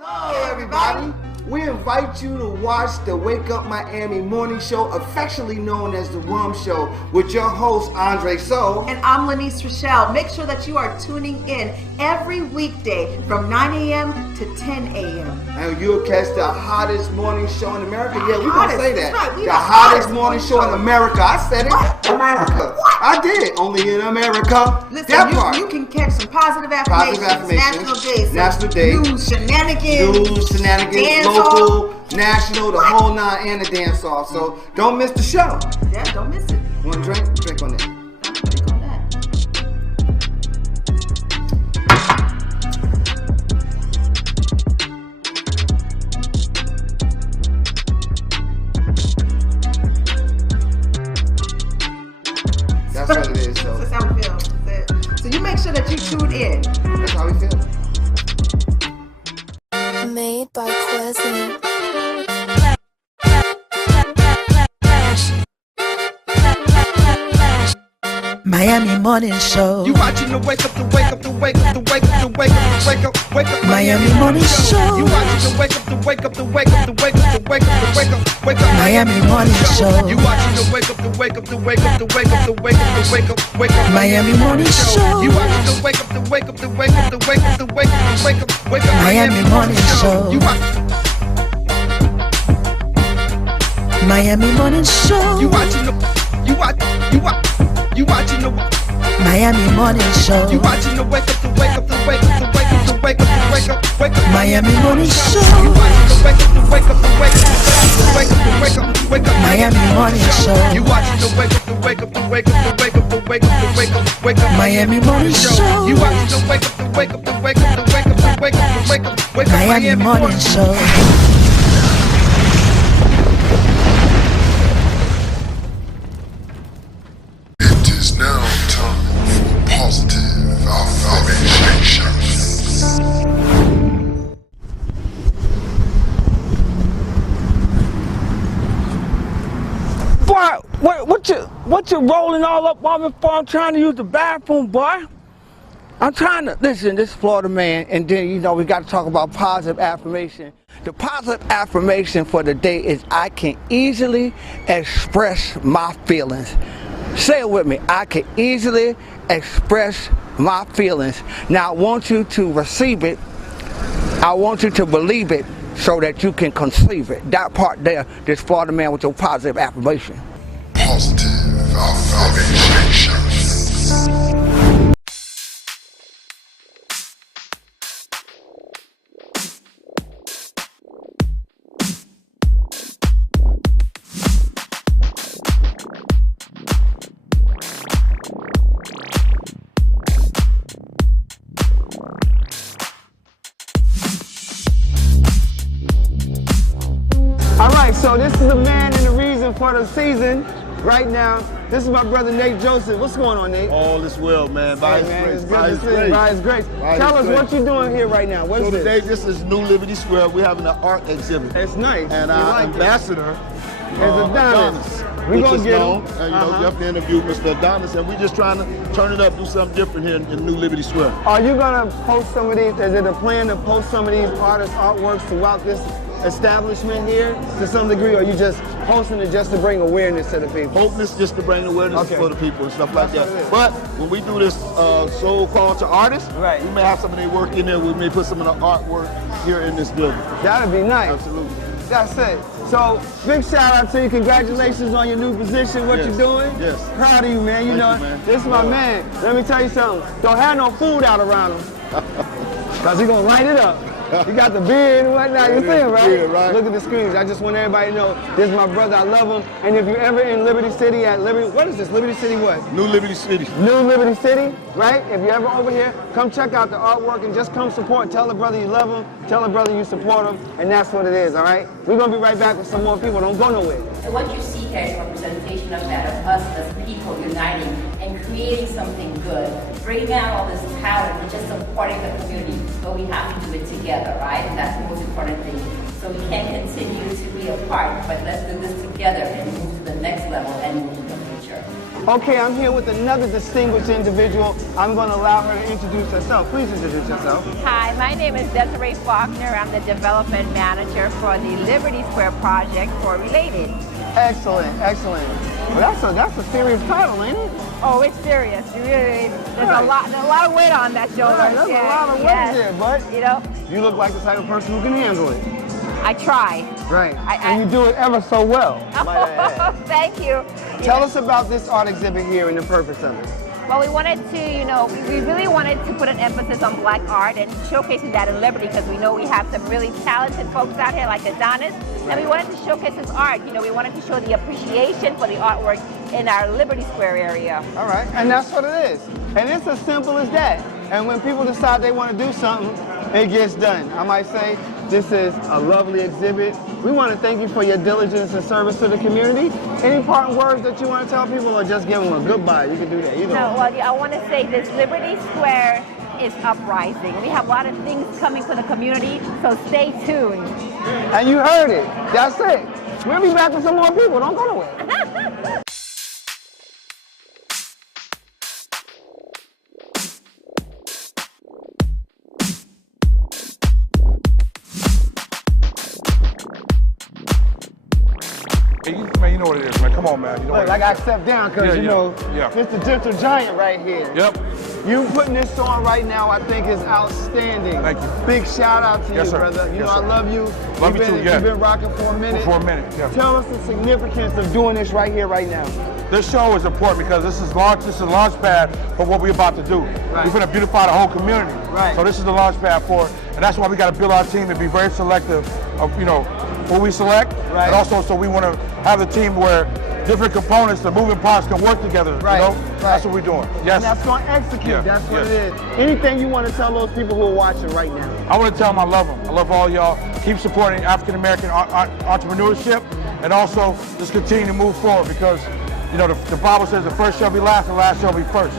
Hello, everybody. We invite you to watch the Wake Up Miami morning show, affectionately known as the WUMMS show, with your host, Andre So. And I'm Lyneise Rachelle. Make sure that you are tuning in every weekday from 9 a.m. to 10 a.m. And you'll catch the hottest morning show in America. Yeah, we're going to say that. Right. The hottest morning show in America. I said it. What? America. What? I did. Only in America. Listen, you can catch some positive affirmations. National days. News, shenanigans. Local, national, the whole nine, and the dance off. So don't miss the show. Yeah, don't miss it. Want to drink? Drink on that. Drink on that. That's what it is. So that's how we feel. So you make sure that you tune in. That's how we feel. Made by Quezzy. Miami morning show. You watching the wake up, the wake up, the wake up, the wake up, the wake up, the wake up, wake up. Miami morning show. You watching the wake up, the wake up, the wake up, the wake up, the wake up, the wake up, wake up. Miami morning show. You watching the wake up, the wake up, the wake up, the wake up, the wake up, the wake up, wake up. Miami morning show. You watching the wake up, the wake up, the wake up, the wake up, the wake up, the wake up, wake up. Miami morning show. You Miami morning show. You watching the Miami morning show. You watching the wake up, the wake up, the wake up, the wake up, the wake up, the wake up, wake up. Miami morning show. You watching the wake up, the wake up, the wake up, the wake up, the wake up, wake up. Miami morning show. You watching the wake up, the wake up, the wake up, the wake up, the wake up, the wake up, wake up. Miami morning show. You watching the wake up, the wake up, the wake up, the wake up, the wake up, the wake up, wake up. Miami morning show. Now time for positive affirmations. Boy, what you rolling all up on me for? I'm trying to use the bathroom, boy. I'm trying to, listen, this is Florida man, and then, you know, we got to talk about positive affirmation. The positive affirmation for the day is I can easily express my feelings. Say it with me. I can easily express my feelings. Now I want you to receive it. I want you to believe it so that you can conceive it. That part there, this Florida man with your positive affirmation. Positive affirmations. Alright, so this is the man and the reason for the season right now. This is my brother Nate Joseph. What's going on, Nate? All is well, man. By His grace. It's good to see you. By His grace. Tell us what you're doing here right now. What is this? Today, this is New Liberty Square. We're having an art exhibit. It's nice. And our ambassador is Adonis. We're going to get him. And, you know, you have to interview Mr. Adonis, and we're just trying to turn it up, do something different here in New Liberty Square. Are you going to post some of these? Is it a plan to post some of these artists' artworks throughout this establishment here to some degree, or are you just posting it just to bring awareness to the people? Hoping it's just to bring awareness for the people and stuff like that. But when we do this so-called to artists, right, we may have some of their work in there. We may put some of the artwork here in this building. That'd be nice. Absolutely. That's it. So, big shout out to you. Congratulations on your new position, what you're doing. Yes. Proud of you, man. You know, this is my man. Let me tell you something. Don't have no food out around him. Because he's going to light it up. You got the beard and whatnot, you see him, right? Yeah, right? Look at the screens. I just want everybody to know this is my brother. I love him. And if you're ever in Liberty City at Liberty, what is this? Liberty City what? New Liberty City. New Liberty City, right? If you're ever over here, come check out the artwork and just come support. Tell the brother you love him. Tell the brother you support him. And that's what it is, all right? We're going to be right back with some more people. Don't go nowhere. So what you see here is a representation of that, of us as people uniting and creating something good, bringing out all this talent and just supporting the community. But we have to do it together, right? And that's the most important thing. So we can't continue to be apart, but let's do this together and move to the next level and move to the future. Okay, I'm here with another distinguished individual. I'm going to allow her to introduce herself. Please introduce yourself. Hi, my name is Desiree Faulkner. I'm the development manager for the Liberty Square project for Related. Excellent, excellent. Well, that's a serious title, ain't it? Oh, it's serious. There's a lot of weight on that shoulder. Right, there's a lot of weight there, but you look like the type of person who can handle it. I try. Right, and you do it ever so well. Thank you. Tell us about this art exhibit here and the purpose of it. Well, we wanted to, we really wanted to put an emphasis on Black art and showcasing that in Liberty because we know we have some really talented folks out here like Adonis, and we wanted to showcase his art. We wanted to show the appreciation for the artwork in our Liberty Square area. All right, and that's what it is. And it's as simple as that. And when people decide they want to do something, it gets done. I might say this is a lovely exhibit. We want to thank you for your diligence and service to the community. Any parting words that you want to tell people or just give them a goodbye? You can do that either. No, well, I want to say this Liberty Square is uprising. We have a lot of things coming for the community, so stay tuned. And you heard it. That's it. We'll be back with some more people. Don't go nowhere. Man, you know what it is, man. Come on, man. You know Look, I got to step down because, it's the gentle giant right here. Yep. You putting this on right now, I think, is outstanding. Thank you. Big shout out to you, sir. brother. You Yes, know, sir. I love you. Love you too, yeah. You've been rocking for a minute. For a minute, yeah. Tell us the significance of doing this right here, right now. This show is important because this is a launch pad for what we're about to do. Right. We're going to beautify the whole community. Right. So this is the launch pad for it. And that's why we got to build our team and be very selective of, who we select. Right. And also, so we want to have the team where different components, the moving parts can work together. Right. That's what we're doing. Yes. And that's going to execute. Yeah. That's what it is. Anything you want to tell those people who are watching right now? I want to tell them I love them. I love all y'all. Keep supporting African-American entrepreneurship, and also just continue to move forward because, the Bible says the first shall be last, and the last shall be first.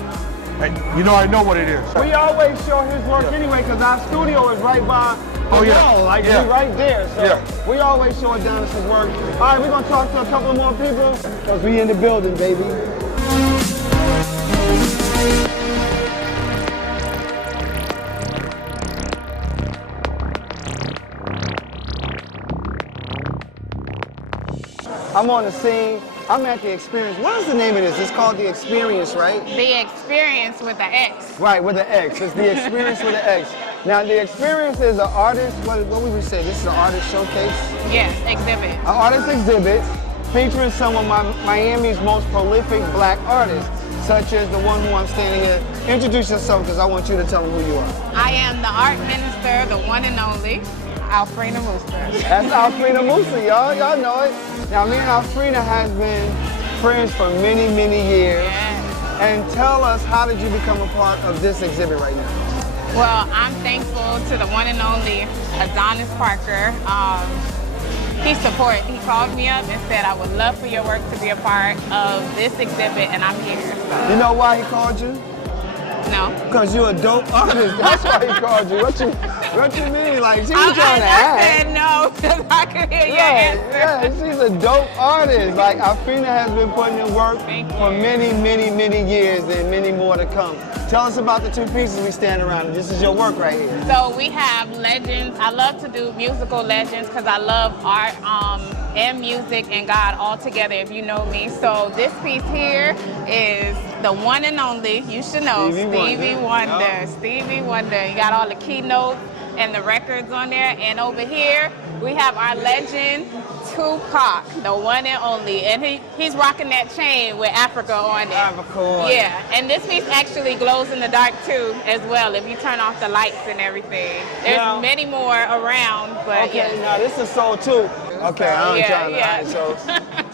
And I know what it is. We always show his work anyway because our studio is right by the wall, we right there. So we always show Adonis' work. All right, we're going to talk to a couple more people because we in the building, baby. I'm on the scene. I'm at the Experience. What is the name of this? It's called The Experience, right? The Experience with the X. Right, with the X. It's The Experience with the X. Now, The Experience is an artist, what would we say? This is an artist showcase? Yes, exhibit. An artist exhibit featuring some of Miami's most prolific Black artists, such as the one who I'm standing here. Introduce yourself because I want you to tell them who you are. I am the art minister, the one and only, Alfreda Mooster. That's Alfreda Mooster, y'all. Y'all know it. Now, me and Alfreda has been friends for many, many years. Yes. And tell us, how did you become a part of this exhibit right now? Well, I'm thankful to the one and only Adonis Parker. He called me up and said, I would love for your work to be a part of this exhibit, and I'm here. So. You know why he called you? No. Because you're a dope artist. That's why he called you. What you mean? Like, she was trying to act. I said no, because I could hear your answer. Yeah, she's a dope artist. Like, Alfreda has been putting in work for many, many, many years and many more to come. Tell us about the two pieces we stand around. This is your work right here. So we have legends. I love to do musical legends because I love art and music and God all together, if you know me. So this piece here is the one and only, you should know, Stevie Wonder. Yep. Stevie Wonder. You got all the keynotes and the records on there. And over here, we have our legend, Tupac, the one and only. And he's rocking that chain with Africa on it. Africa on it. Yeah, and this piece actually glows in the dark too, as well, if you turn off the lights and everything. There's many more around, but now this is sold too. Okay, I'm trying to hide, so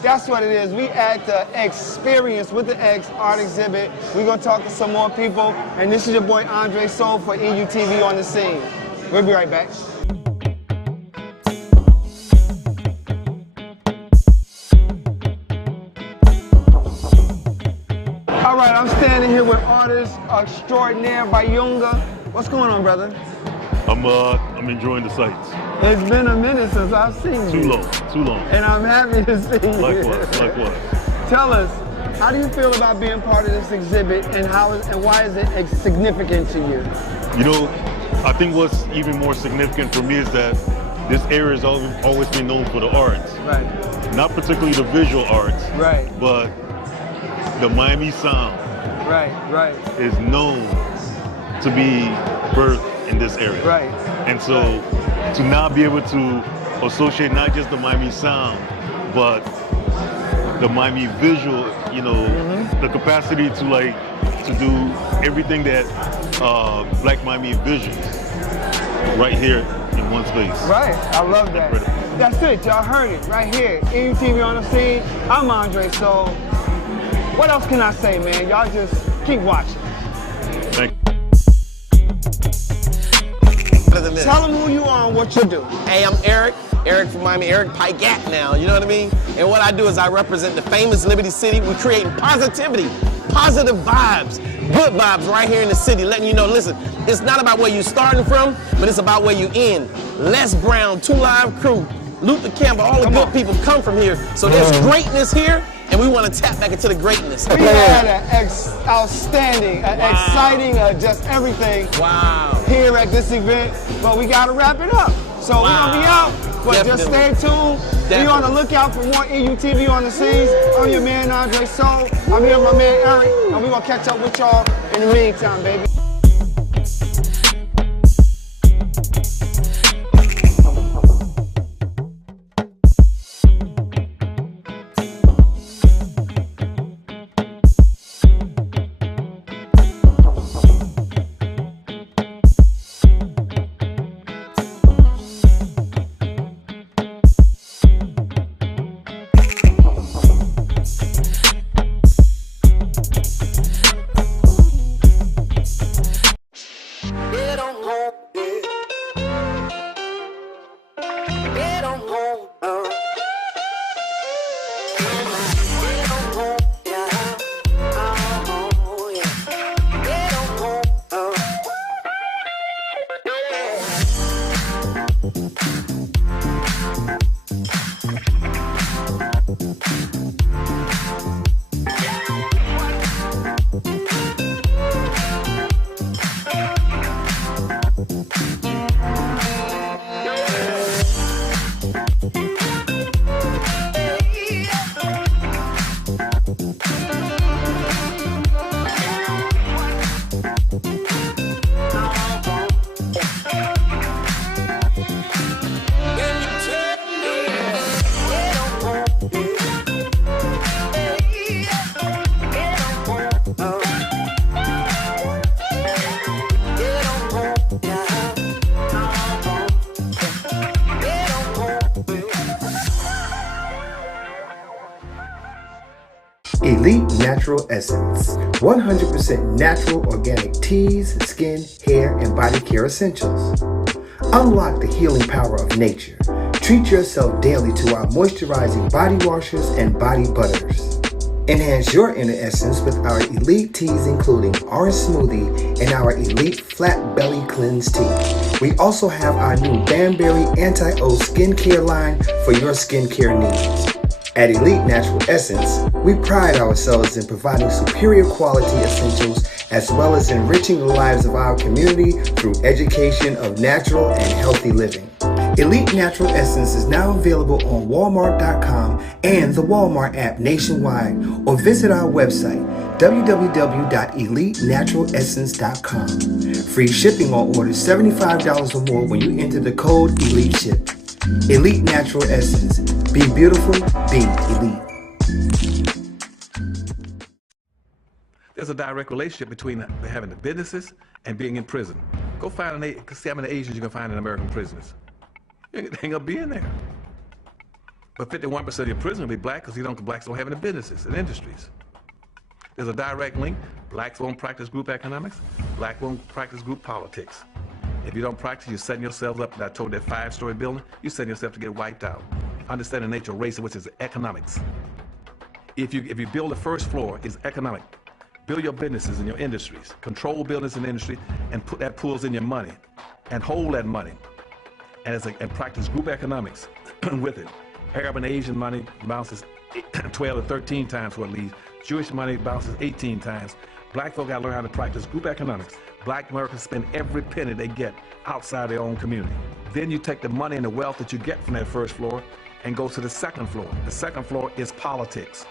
that's what it is. We at the Experience with the X art exhibit. We're gonna talk to some more people, and this is your boy Andre Soul for EUTV on the scene. We'll be right back. All right, I'm standing here with artist extraordinaire Bayunga. What's going on, brother? I'm enjoying the sights. It's been a minute since I've seen you. Too long. And I'm happy to see you. Likewise. Tell us, How do you feel about being part of this exhibit, and why is it significant to you? You know, I think what's even more significant for me is that this area has always been known for the arts. Right. Not particularly the visual arts. Right. But the Miami sound. Right. Is known to be birthed in this area. Right. And so to now be able to associate not just the Miami sound, but the Miami visual, you know, the capacity to do everything that Black Miami envisions right here in one space. Right, I love that. That's it, y'all heard it right here. EUTV on the scene. I'm Andre, so what else can I say, man? Y'all just keep watching. Thank you. Tell them who you are and what you do. Hey, I'm Eric from Miami, Eric Pygat now, you know what I mean? And what I do is I represent the famous Liberty City. We're creating positivity, positive vibes, good vibes right here in the city, letting you know, listen, it's not about where you're starting from, but it's about where you end. Les Brown, 2 Live Crew, Luther Campbell, all the good people come from here. So there's greatness here, and we want to tap back into the greatness. We had an outstanding, exciting, just everything here at this event, but we got to wrap it up. So we're going to be out, but just stay tuned. Be on the lookout for more EUTV on the scenes. I'm your man, Andre Soul. I'm here with my man, Eric, and we're going to catch up with y'all in the meantime, baby. Elite Natural Essence, 100% natural organic teas, skin, hair, and body care essentials. Unlock the healing power of nature. Treat yourself daily to our moisturizing body washers and body butters. Enhance your inner essence with our elite teas including Orange Smoothie and our elite Flat Belly Cleanse Tea. We also have our new Banberry Anti-O skincare line for your skincare needs. At Elite Natural Essence, we pride ourselves in providing superior quality essentials as well as enriching the lives of our community through education of natural and healthy living. Elite Natural Essence is now available on Walmart.com and the Walmart app nationwide, or visit our website www.elitenaturalessence.com. Free shipping on orders $75 or more when you enter the code ELITESHIP. Elite Natural Essence. Be beautiful, be elite. There's a direct relationship between having the businesses and being in prison. Go find see how many Asians you can find in American prisons. You ain't gonna be in there. But 51% of your prison will be black because blacks don't have any businesses and industries. There's a direct link. Blacks won't practice group economics. Black won't practice group politics. If you don't practice, you're setting yourself up. I told that 5-story building, you're setting yourself to get wiped out. Understand the nature of race, which is economics. If you build the first floor, it's economic. Build your businesses and your industries. Control business and industry, and put that pulls in your money, and hold that money, and practice group economics with it. Arab and Asian money bounces 12 to 13 times what it leaves. Jewish money bounces 18 times. Black folk got to learn how to practice group economics. Black Americans spend every penny they get outside their own community. Then you take the money and the wealth that you get from that first floor and go to the second floor. The second floor is politics.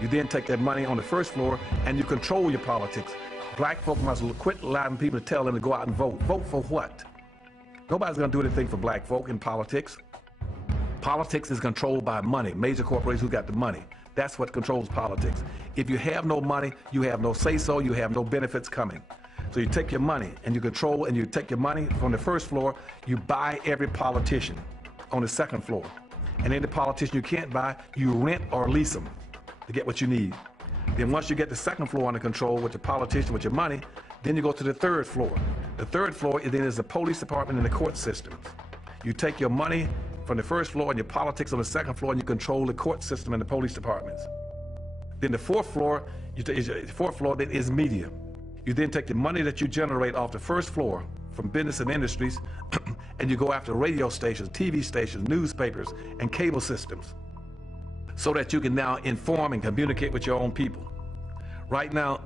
You then take that money on the first floor and you control your politics. Black folk must quit allowing people to tell them to go out and vote. Vote for what? Nobody's going to do anything for black folk in politics. Politics is controlled by money, major corporations who got the money. That's what controls politics. If you have no money, you have no say-so, you have no benefits coming. So you take your money and you control, and you take your money from the first floor, you buy every politician on the second floor. And any politician you can't buy, you rent or lease them to get what you need. Then once you get the second floor under control with your politician, with your money, then you go to the third floor. The third floor then is the police department and the court systems. You take your money from the first floor and your politics on the second floor, and you control the court system and the police departments. Then the fourth floor, then is media. You then take the money that you generate off the first floor from business and industries, and you go after radio stations, TV stations, newspapers, and cable systems, so that you can now inform and communicate with your own people. Right now,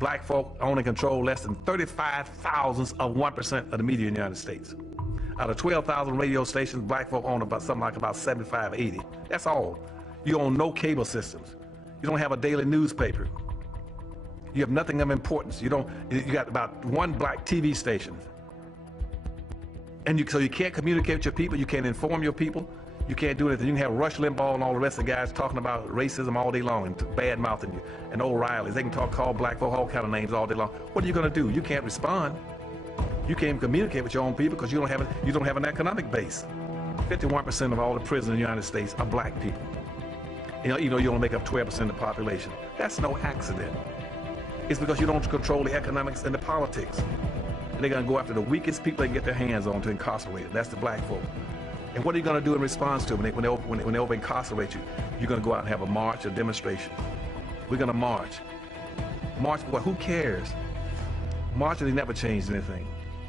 black folk own and control less than 35 thousandths of 1% of the media in the United States. Out of 12,000 radio stations, black folk own about 75, 80. That's all. You own no cable systems. You don't have a daily newspaper. You have nothing of importance. You got about one black TV station. And so you can't communicate with your people, you can't inform your people, you can't do anything. You can have Rush Limbaugh and all the rest of the guys talking about racism all day long and bad-mouthing you, and O'Reilly's. They can call black folk all kind of names all day long. What are you gonna do? You can't respond. You can't communicate with your own people because you don't have an economic base. 51% of all the prisoners in the United States are black people. You only make up 12% of the population. That's no accident. It's because you don't control the economics and the politics. And they're gonna go after the weakest people they can get their hands on to incarcerate them. That's the black folk. And what are you gonna do in response to them when they over incarcerate you? You're gonna go out and have a march, a demonstration. We're gonna march. March for what? Who cares? Marching, they never changed anything.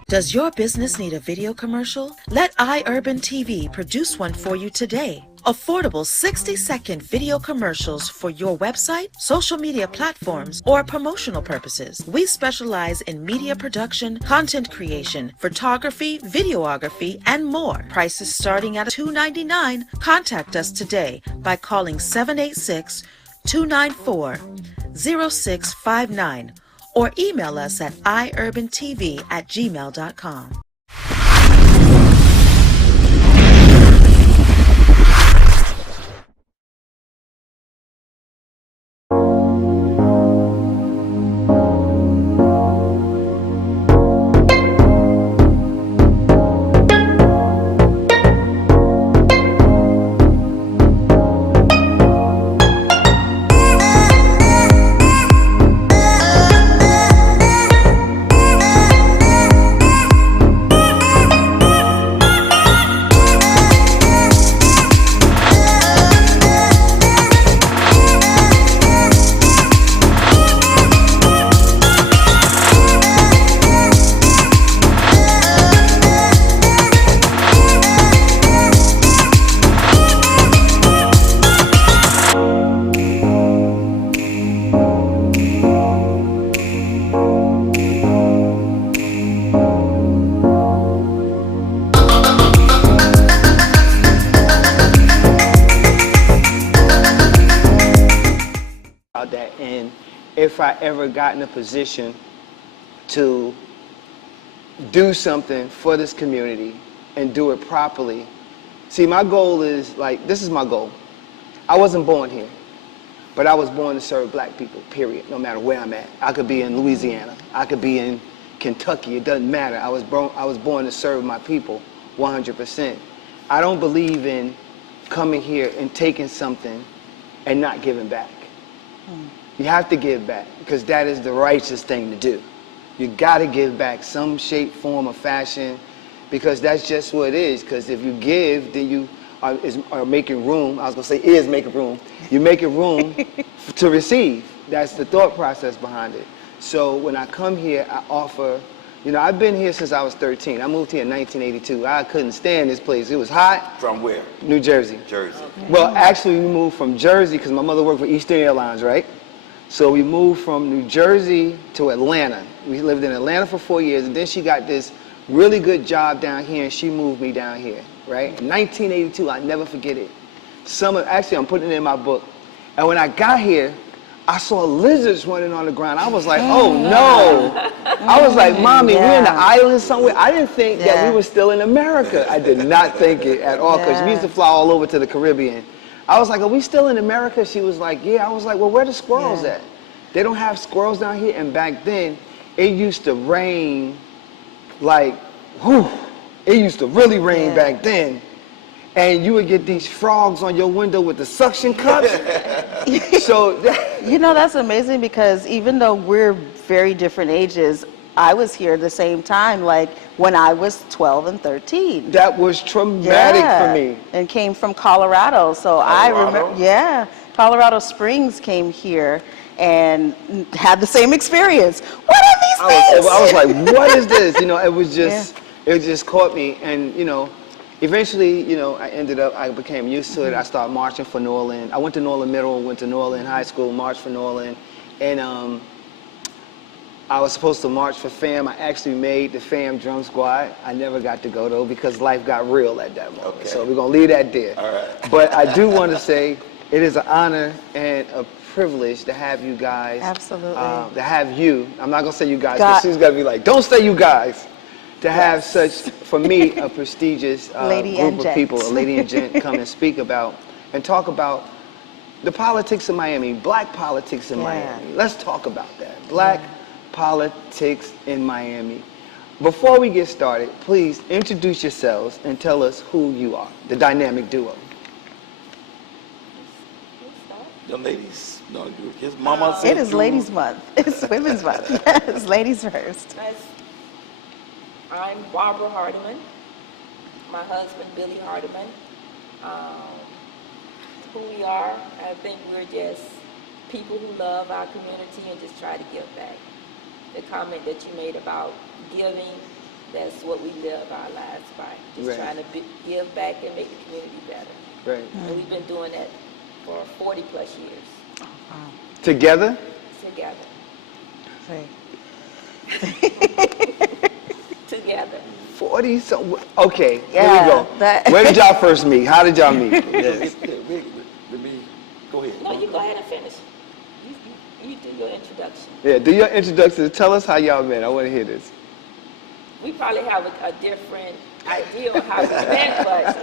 Does your business need a video commercial? Let iUrban TV produce one for you today. Affordable 60-second video commercials for your website, social media platforms, or promotional purposes. We specialize in media production, content creation, photography, videography, and more. Prices starting at $2.99. Contact us today by calling 786-294-0659 or email us at iurbantv@gmail.com. That, and if I ever got in a position to do something for this community and do it properly. See, my goal is, this is my goal. I wasn't born here, but I was born to serve black people, period, no matter where I'm at. I could be in Louisiana, I could be in Kentucky, it doesn't matter. I was born to serve my people 100%. I don't believe in coming here and taking something and not giving back. You have to give back because that is the righteous thing to do. You got to give back some shape, form, or fashion because that's just what it is. Because if you give, then you are making room. I was going to say is making room. You're making room to receive. That's the thought process behind it. So when I come here, I offer You know, I've been here since I was 13. I moved here in 1982. I couldn't stand this place. It was hot. From where? New Jersey. Jersey. Well, actually, we moved from Jersey because my mother worked for Eastern Airlines, right? So we moved from New Jersey to Atlanta. We lived in Atlanta for 4 years, and then she got this really good job down here, and she moved me down here, right? In 1982, I never forget it. Actually, I'm putting it in my book. And when I got here, I saw lizards running on the ground. I was like, oh no. I was like, Mommy, we're in the island somewhere. I didn't think that we were still in America. I did not think it at all, because we used to fly all over to the Caribbean. I was like, are we still in America? She was like, yeah. I was like, well, where are the squirrels at? They don't have squirrels down here. And back then, it used to rain like, whew, it used to really rain back then. And you would get these frogs on your window with the suction cups. So, you know, that's amazing, because even though we're very different ages, I was here at the same time, like when I was 12 and 13. That was traumatic for me. And came from Colorado. So I remember, Colorado Springs came here and had the same experience. What are these things? I was like, what is this? You know, it was just, it just caught me. And, you know, eventually, you know, I became used to it. I started marching for Norland. I went to Norland Middle, went to Norland High School, marched for Norland. And I was supposed to march for FAM. I actually made the FAM drum squad. I never got to go though, because life got real at that moment. So we're gonna leave that there. All right. But I do want to say it is an honor and a privilege to have you guys. Absolutely. To have you. I'm not gonna say you guys, because she's gonna be like, don't say you guys. To have such, for me, a prestigious group of people, a lady and gent, come and speak about and talk about the politics of Miami, black politics in Miami. Let's talk about that. Black politics in Miami. Before we get started, please introduce yourselves and tell us who you are, the dynamic duo. The ladies, no, his mama said it is Ladies Month. It's Women's Month. Yes, ladies first. I'm Barbara Hardiman. My husband, Billy Hardiman. Who we are, I think we're just people who love our community and just try to give back. The comment that you made about giving, that's what we live our lives by. Just trying to give back and make the community better. Right. And we've been doing that for 40 plus years. Together? Together. Together. 40 so okay, here we go. Where did y'all first meet? How did y'all meet? Yes. Go ahead. No, you go ahead and finish. You do your introduction. Yeah, do your introduction. Tell us how y'all met. I want to hear this. We probably have a different idea of how we met, but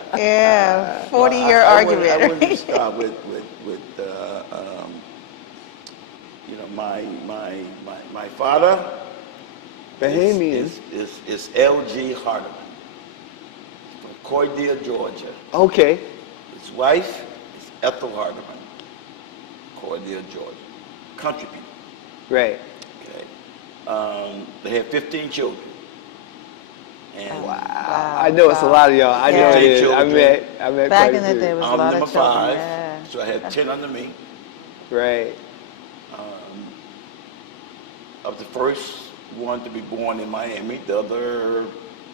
40-year argument. I want to start with you know, my father. Bahamian is L.G. Hardiman from Cordele, Georgia. Okay. His wife is Ethel Hardiman, Cordele, Georgia. Country people. Right. Okay. They had 15 children. And wow. I know it's a lot of y'all. I know it is. I met back quite in the day, was a I'm lot number of children. 5, so I had 10 under me. Right. Of the first one to be born in Miami, the other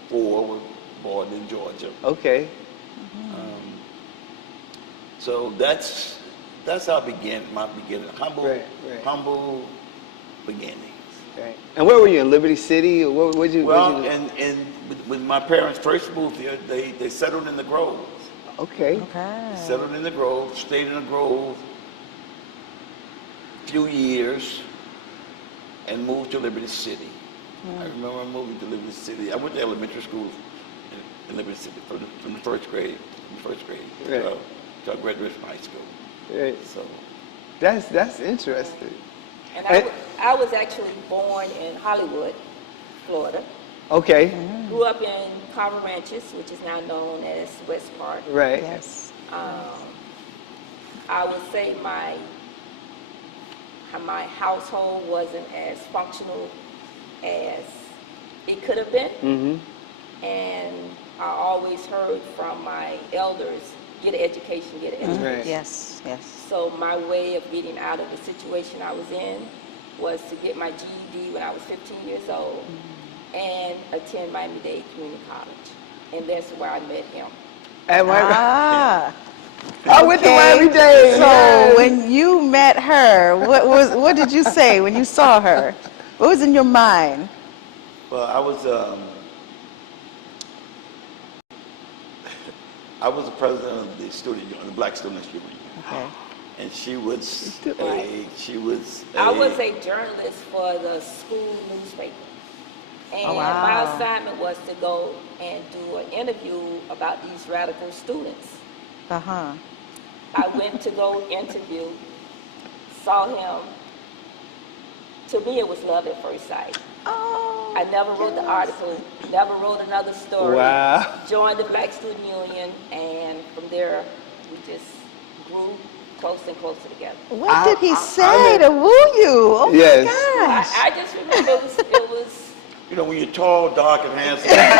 4 were born in Georgia. Okay. So that's how I began my beginning. Humble beginnings. Right. And where were you, in Liberty City? Or where'd you? When my parents first moved here, they settled in the Grove. Okay. They settled in the Grove, stayed in the Grove a few years, and moved to Liberty City. I remember moving to Liberty City. I went to elementary school in Liberty City from the first grade until I graduated from high school. Right. So that's interesting. And I was actually born in Hollywood, Florida. Okay. Grew up in Carver Ranches, which is now known as West Park. Right. Yes. I would say my household wasn't as functional as it could have been. And I always heard from my elders, get an education, get an education. Right. Yes. So my way of getting out of the situation I was in was to get my GED when I was 15 years old and attend Miami-Dade Community College. And that's where I met him. At Ah. I went to Miami-Dade. So when you met her, what did you say when you saw her? What was in your mind? Well, I was the president of the student union, the Black Students Union. Okay. And she was I was a journalist for the school newspaper. And Oh, wow. my assignment was to go and do an interview about these radical students. Uh-huh. I went to go interview, saw him. To me, it was love at first sight. Oh, I never wrote the article, never wrote another story. Wow. Joined the Black Student Union, and from there, we just grew closer and closer together. What did he say to woo you? Oh Yes. my gosh. I just remember it was You know, when you're tall, dark, and handsome. That's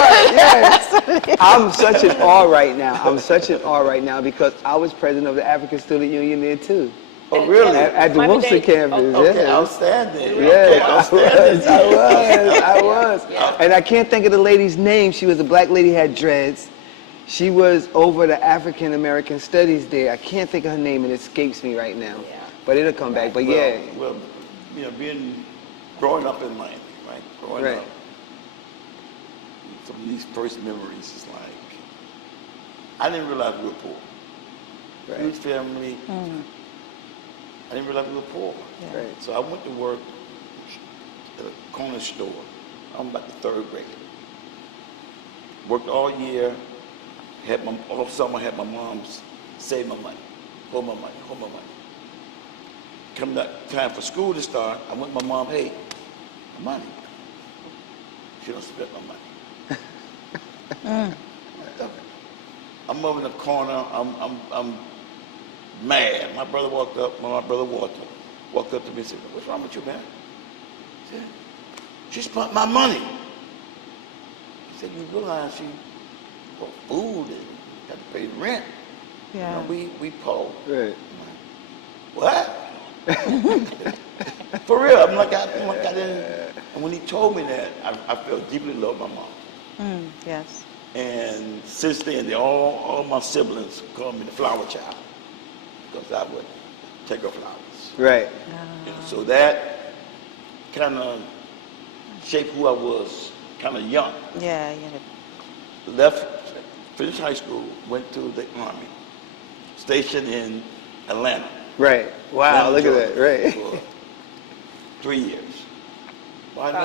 right, yes. I'm such in awe right now. I'm such in awe right now because I was president of the African Student Union there too. Oh, really? At the WUMMS campus, Okay, yes. outstanding. Yeah, Okay, I was. And I can't think of the lady's name. She was a black lady, had dreads. She was over the African American studies there. I can't think of her name, and it escapes me right now. Yeah. But it'll come back. But yeah. Well, you know, growing up in Miami, right? Growing Right. up, some of these first memories is like, I didn't realize we were poor. Right. Huge family. I didn't realize we were poor. Right. So I went to work at a corner store. I'm about the third grade. Worked all year. All summer, had my mom save my money, hold my money. Come that time for school to start, I went to my mom, hey, my money. She don't spend my money. I'm over in the corner, I'm mad. My brother walked up to me and said, what's wrong with you, man? He said, she spent my money. He said, you realize she bought food and got to pay rent. Yeah. You know, we poor. Right. What? For real, I'm like I didn't. And when he told me that, I felt deeply loved by my mom. Yes. And since then, all my siblings call me the flower child because I would take her flowers. Right. And so that kind of shaped who I was, kind of young. Yeah. Finished high school, went to the Army, stationed in Atlanta. Right. Wow, look at that. Right. For 3 years. Why in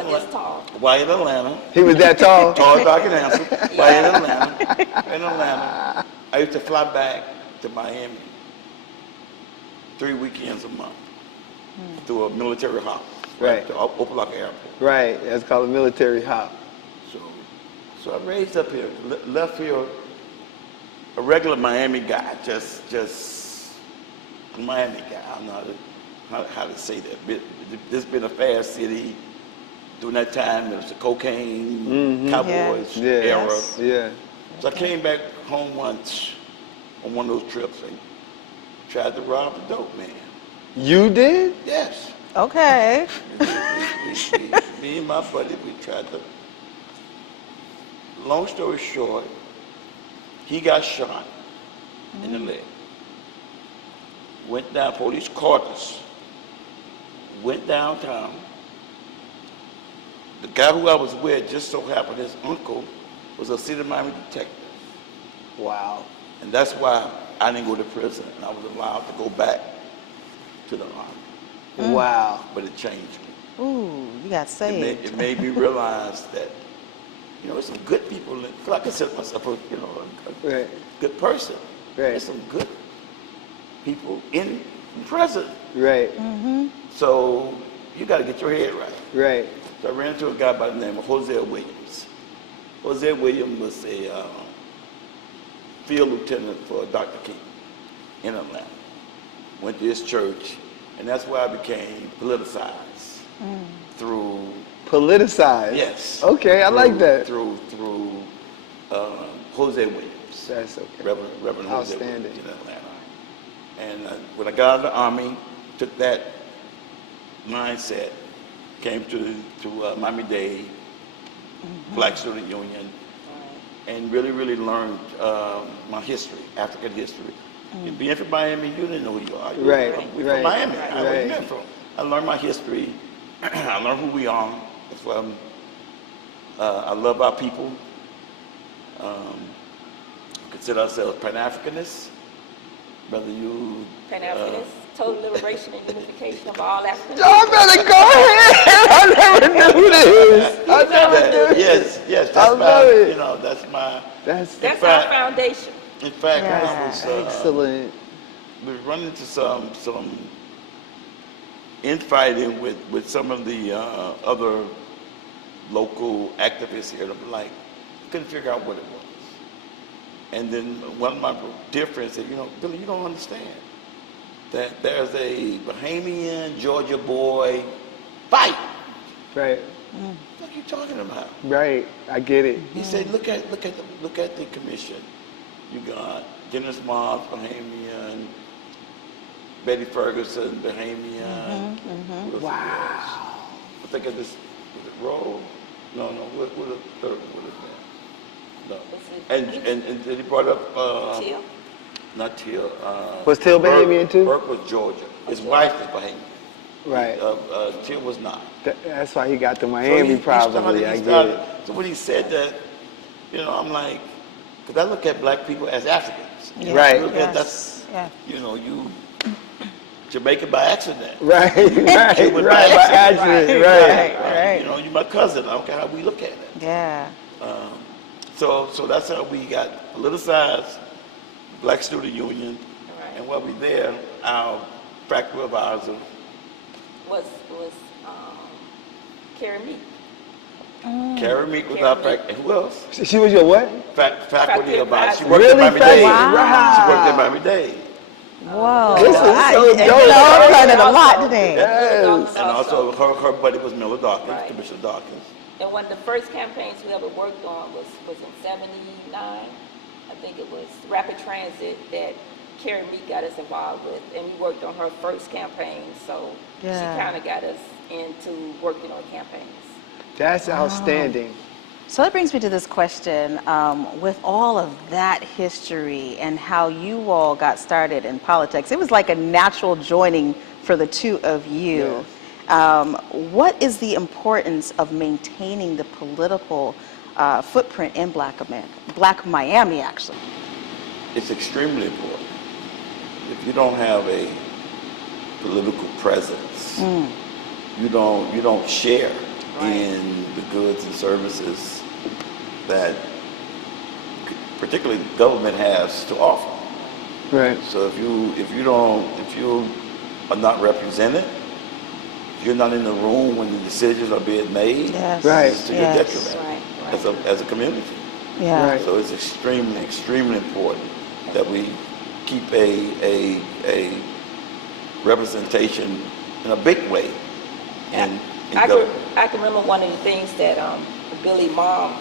Atlanta? He was that tall? Tall, dark, and handsome. Why in Atlanta? I used to fly back to Miami 3 weekends a month through a military hop. Right. To Opelika Airport. Right. That's called a military hop. So I raised up here, left here a regular Miami guy, just a Miami guy. I don't know how to say that. This been a fast city. During that time, there was the cocaine, cowboys era. Yeah. So I came back home once on one of those trips and tried to rob the dope man. You did? Yes. Okay. Me and my buddy, we tried to. Long story short, he got shot in the leg. Went down, police caught us. Went downtown. The guy who I was with just so happened his uncle was a city of Miami detective. Wow. And that's why I didn't go to prison and I was allowed to go back to the Army. Wow. But it changed me. Ooh, you got saved. It made me realize that, you know, there's some good people. I consider myself a good person. Right. There's some good people in prison. Right. So you got to get your head right. Right. So I ran into a guy by the name of Jose Williams. Jose Williams was a field lieutenant for Dr. King in Atlanta. Went to his church, and that's where I became politicized through. Politicized? Yes. Okay, I like that. Through Jose Williams. That's okay. Reverend Jose Outstanding. Williams in Atlanta. And when I got out of the Army, took that mindset, came to Miami-Dade, Black Student Union, and really learned my history, African history. And being from Miami, you didn't know who you are. We're from Miami. I know where you're from. I learned my history. I learned who we are. That's why I love our people. Consider ourselves Pan-Africanists. Whether you Pan-Africanists, total liberation and unification of all Africans. Y'all better go ahead. I never knew this. I never knew. Yes. That's I love it. You know, that's my. That's our foundation. In fact, I was excellent. We run into some infighting with some of the other local activists here. I'm like, couldn't figure out what it was. And then one of my dear friends said, you know, Billy, you don't understand that there's a Bahamian Georgia boy fight. Right. What are you talking about? Right. I get it. He said, look at the commission. You got Dennis Moss, Bahamian, Betty Ferguson, Bahamian. Wow. I think of this, was it Roll? No, what the third, what is that? No. And then he brought up, Teal? Not Teal. Was Teal Bahamian too? Burke was Georgia. His wife was Bahamian. Right. Teal was not. That's why he got to Miami probably. I get it. So when he said that, you know, I'm like, because I look at black people as Africans. Yeah. Right. Look at that's, you know, you Jamaican by accident. Right. Cuban by accident. Right. You know, you my cousin. I don't care how we look at it. Yeah. So that's how we got politicized, Black Student Union, and while we there, our faculty of ours was Carrie Meek. Carrie Meek was our faculty. Who else? She was your what? Faculty of ours. She worked in Miami-Dade. She worked in Miami-Dade. Whoa. This is so dope. Y'all learning a lot today. Yes. And also her buddy was Miller Dawkins, Commissioner Dawkins. And one of the first campaigns we ever worked on was in '79. I think it was Rapid Transit that Carrie Meek got us involved with, and we worked on her first campaign. So she kind of got us into working on campaigns. That's outstanding. So that brings me to this question. With all of that history and how you all got started in politics, it was like a natural joining for the two of you. Yes. What is the importance of maintaining the political footprint in Black Miami, actually? It's extremely important. If you don't have a political presence, you don't share in the goods and services that particularly the government has to offer. Right. So if you are not represented, if you're not in the room when the decisions are being made, it's to your detriment as a community. Yeah. Right. So it's extremely important that we keep a representation in a big way. I can remember one of the things that Billy Mom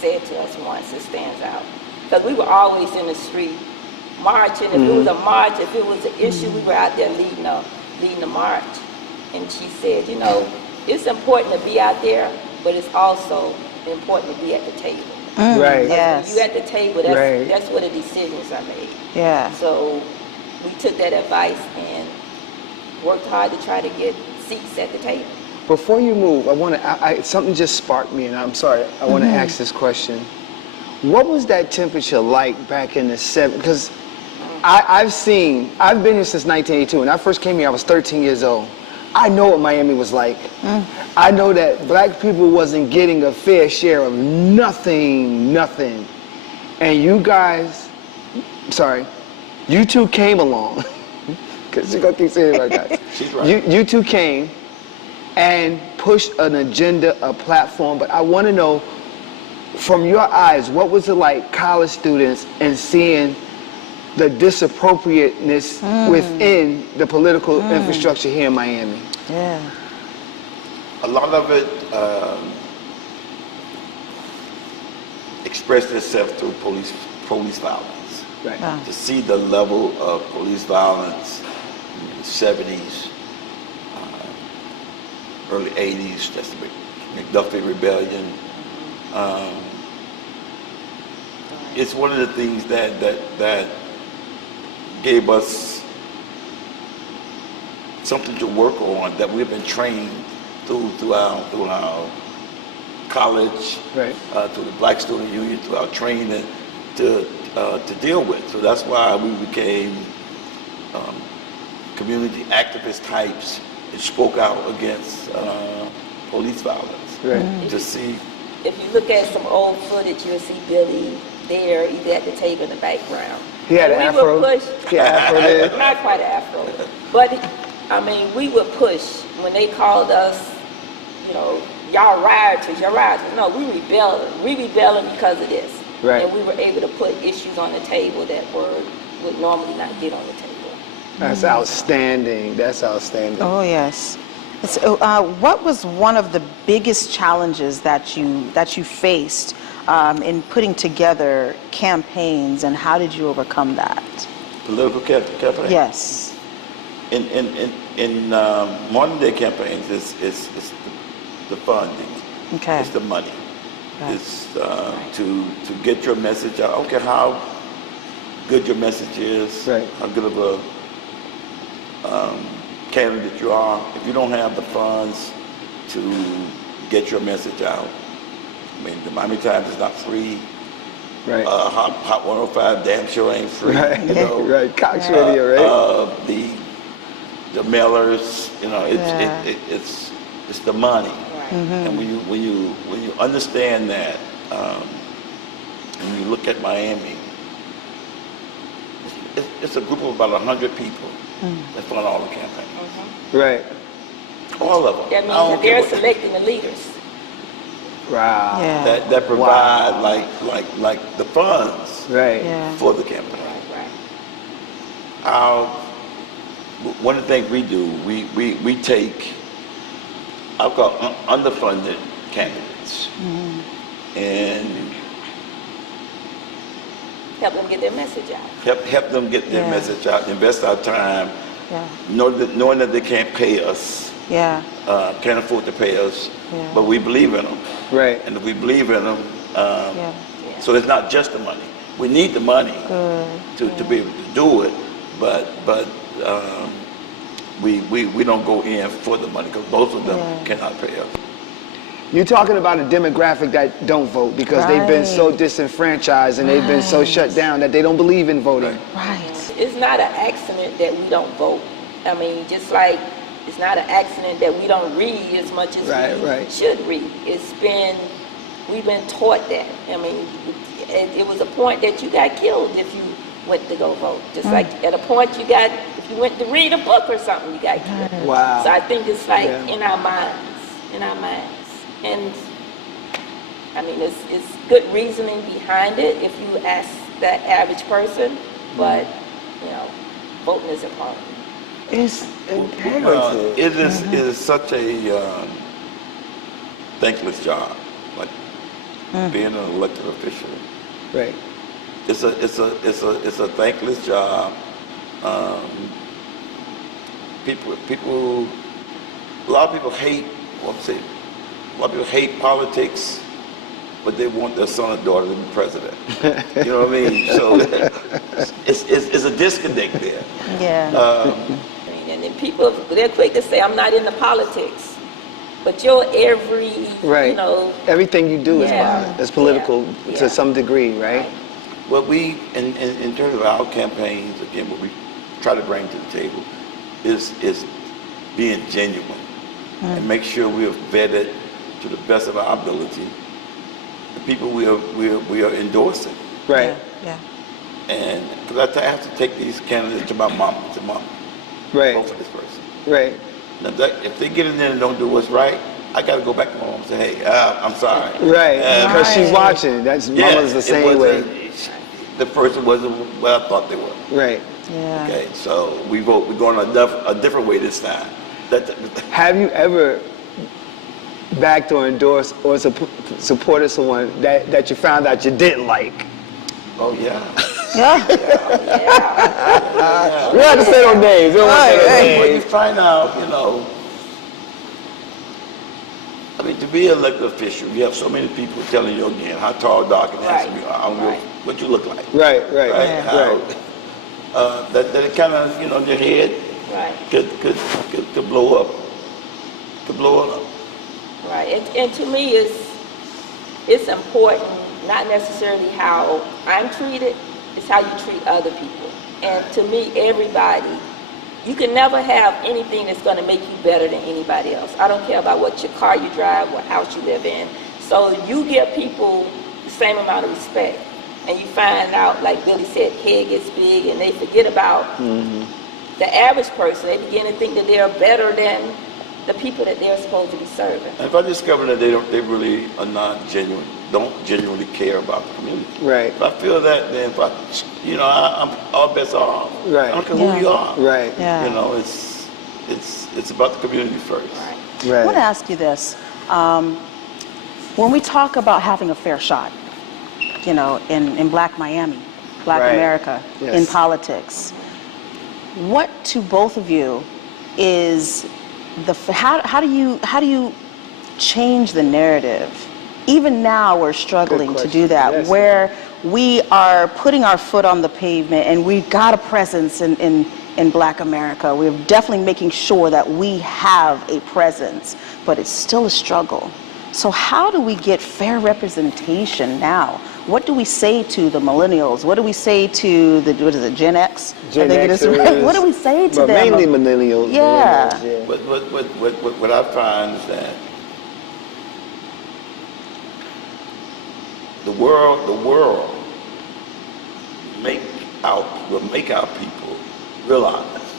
said to us once that stands out. Because we were always in the street marching. If it was a march, if it was an issue, we were out there leading the march. And she said, you know, it's important to be out there, but it's also important to be at the table. Right. Yes. When you at the table, that's where the decisions are made. Yeah. So we took that advice and worked hard to try to get seats at the table. Before you move, I want to. Something just sparked me, and I'm sorry. I want to ask this question. What was that temperature like back in the 70s? Because I've been here since 1982. When I first came here, I was 13 years old. I know what Miami was like. I know that black people wasn't getting a fair share of nothing. And you guys, you two came along. Because she's going to keep saying it like that. She's right. You two came and pushed an agenda, a platform. But I want to know, from your eyes, what was it like, college students, and seeing the disappropriateness within the political infrastructure here in Miami? Yeah. A lot of it expressed itself through police violence. Right. To see the level of police violence in the 70s, early 80s. That's the McDuffie Rebellion. It's one of the things that gave us something to work on that we've been trained through our college, right. Through the Black Student Union, through our training to deal with. So that's why we became community activist types and spoke out against police violence. Right. To see. If you look at some old footage, you'll see Billy there, either at the table in the background. He had an afro. Would push, He had an afro there. Not quite an afro, but I mean, we would push when they called us, you know, y'all rioters, you're rioters. No, we rebelling because of this. Right. And we were able to put issues on the table that would normally not get on the table. That's outstanding. That's outstanding. Oh, yes. What was one of the biggest challenges that you faced in putting together campaigns, and how did you overcome that? Political campaigns? Yes. In modern day campaigns, it's the funding. Okay. It's the money. Right. It's to get your message out. I don't care how good your message is, right. How good of a candidate you are. If you don't have the funds to get your message out, I mean, the Miami Times is not free. Right. Hot 105 damn sure ain't free. Right. You know? Right. Cox Radio, right? The mailers, you know, it's the money. Mm-hmm. And when you understand that, and you look at Miami, it's a group of about 100 people that fund all the campaigns. Right. All of them. That means that they're selecting the leaders. Wow. Yeah. That provide like the funds right. for the campaign. One of the things we do, we take, I'll call underfunded candidates and help them get their message out. Help them get their message out. Invest our time, knowing that they can't pay us. Yeah. Can't afford to pay us, Yeah. but we believe in them. Right. And if we believe in them, so it's not just the money. We need the money to be able to do it, but we don't go in for the money because both of them cannot pay us. You're talking about a demographic that don't vote because they've been so disenfranchised and they've been so shut down that they don't believe in voting. Right. It's not an accident that we don't vote. I mean, just like it's not an accident that we don't read as much as we should read. We've been taught that. I mean, it was a point that you got killed if you went to go vote. Just like at a point if you went to read a book or something, you got killed. Wow. So I think it's like in our minds. And I mean, it's good reasoning behind it if you ask that average person, but you know, voting is important. It's imperative. It is such a thankless job, like being an elected official. Right. It's a thankless job. A lot of people hate. A lot of people hate politics, but they want their son or daughter to be president. You know what I mean? So it's a disconnect there. Yeah. And then people, they're quick to say, I'm not into politics. But your every, you know. Everything you do is political to some degree, right? Well, we, in terms of our campaigns, again, what we try to bring to the table is being genuine and make sure we are vetted to the best of our ability. The people we are endorsing. Right. Yeah. And because I have to take these candidates to my mom. Right. Vote for this person. Right. Now, if they get in there and don't do what's right, I got to go back to my mom and say, hey, I'm sorry. Right. Because she's watching. Mama's the same way. The person wasn't what I thought they were. Right. Yeah. Okay. So we're going a different way this time. Have you ever backed or endorsed or supported someone that you found out you didn't like? Oh yeah. We don't have to say no names. When you find out, you know, mean, to be an elected official, you have so many people telling you again how tall, dark, and handsome you are. I don't know what you look like. Right. How, that it kind of, you know, your head could blow up. Could blow up. Right. And to me, it's important, not necessarily how I'm treated, it's how you treat other people. And to me, everybody, you can never have anything that's going to make you better than anybody else. I don't care about what your car you drive, what house you live in. So you give people the same amount of respect. And you find out, like Billy said, head gets big, and they forget about the average person. They begin to think that they are better than the people that they're supposed to be serving. And if I discover that they really are not genuine, don't genuinely care about the community. Right. If I feel that, then if I'm all bets are off. Right. I don't care who you are. Right. Yeah. You know, it's about the community first. I want to ask you this. When we talk about having a fair shot, you know, in Black Miami, Black America, in politics, what to both of you is how do you change the narrative? Even now we're struggling to do that, where we are putting our foot on the pavement and we've got a presence in Black America. We're definitely making sure that we have a presence, but it's still a struggle. So how do we get fair representation now? What do we say to the millennials? What do we say to the, what is it, Gen X? Gen I think it is, right? What do we say to them? Mainly millennials. Yeah. What I find is that the world will make our people realize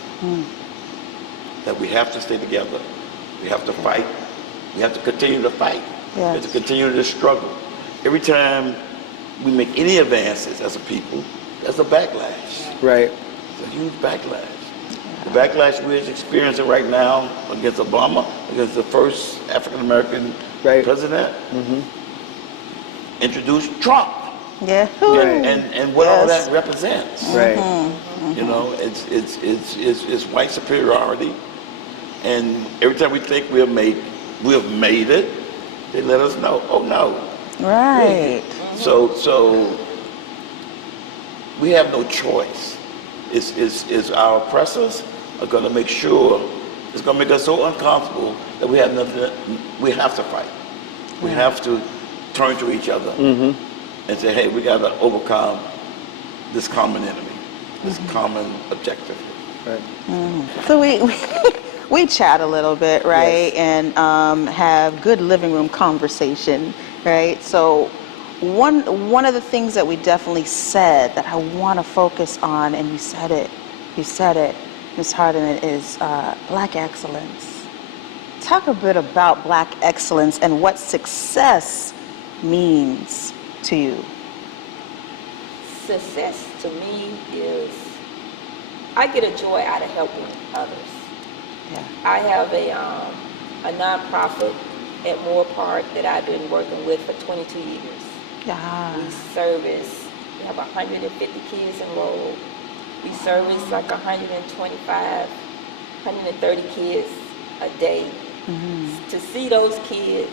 that we have to stay together. We have to fight. We have to continue to fight. We have to continue to struggle. Every time we make any advances as a people, there's a backlash. Right. It's a huge backlash. The backlash we're experiencing right now against Obama, against the first African-American president, introduced Trump. Yeah. And what all that represents. Right. You know, it's white superiority. And every time we think we have made it, they let us know, oh no. Right. So we have no choice. It's our oppressors are going to make sure, it's going to make us so uncomfortable that we have nothing. We have to fight. We have to turn to each other and say, hey, we got to overcome this common enemy, this common objective. Right. So we chat a little bit, right? And have good living room conversation, right? So one of the things that we definitely said that I want to focus on, and you said it, Ms. Harden, is Black excellence. Talk a bit about Black excellence and what success means to you. Success to me is, I get a joy out of helping others. Yeah. I have a nonprofit at Moore Park that I've been working with for 22 years. Yeah. We have 150 kids enrolled. We service like 125, 130 kids a day. To see those kids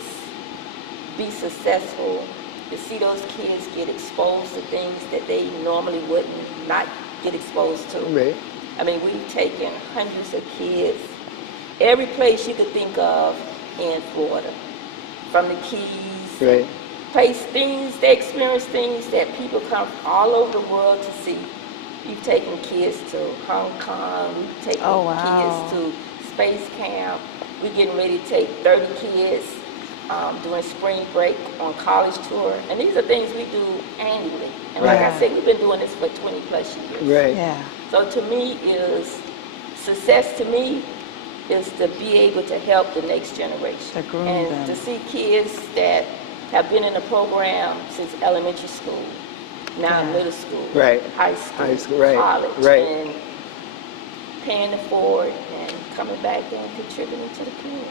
be successful, to see those kids get exposed to things that they normally wouldn't not get exposed to. Right. I mean, we've taken hundreds of kids, every place you could think of in Florida, from the Keys. Right. They experience things that people come from all over the world to see. We've taken kids to Hong Kong, we've taken kids to space camp. We're getting ready to take 30 kids during spring break on college tour. And these are things we do annually. And like I said, we've been doing this for 20 plus years. Right. Yeah. So to me success to me is to be able to help the next generation. And to see kids that have been in the program since elementary school, now middle school, high school, college, and paying it forward and coming back and contributing to the community.